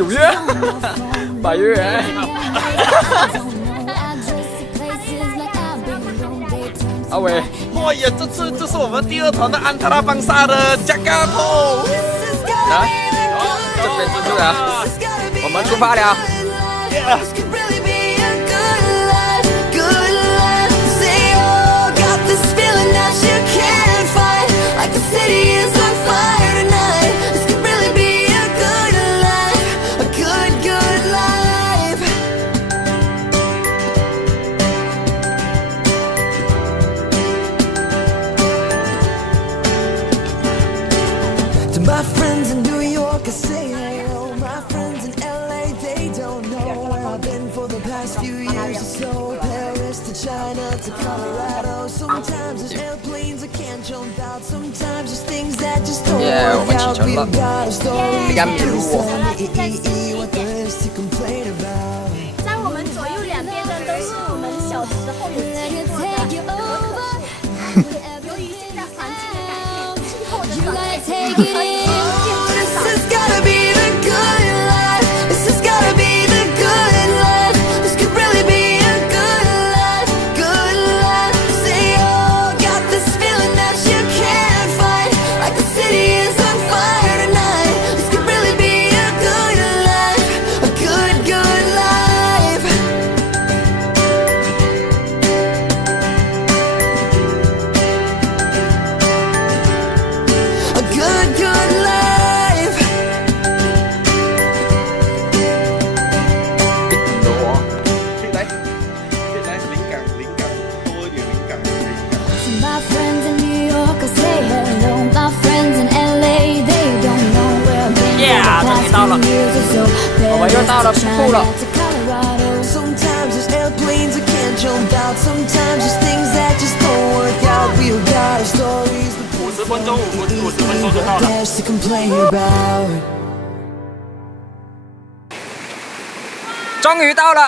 9月8月。阿伟，哇呀，这是我们第2团的安特拉邦萨的Jangkar。来，这边就是了，我们出发了。My friends in New York, I say hello. My friends in LA, they don't know where I've been for the past few years or so. Paris to China to Colorado. Sometimes there's airplanes I can't jump out. Sometimes there's things that just don't work out. We've got a story to what there is to complain about. 在我们左右两边的都是我们小时候有见过的可可水。由于现在环境的改变，气候的转变。到了，我们又到了瀑布了。50分钟就到了。终于到了。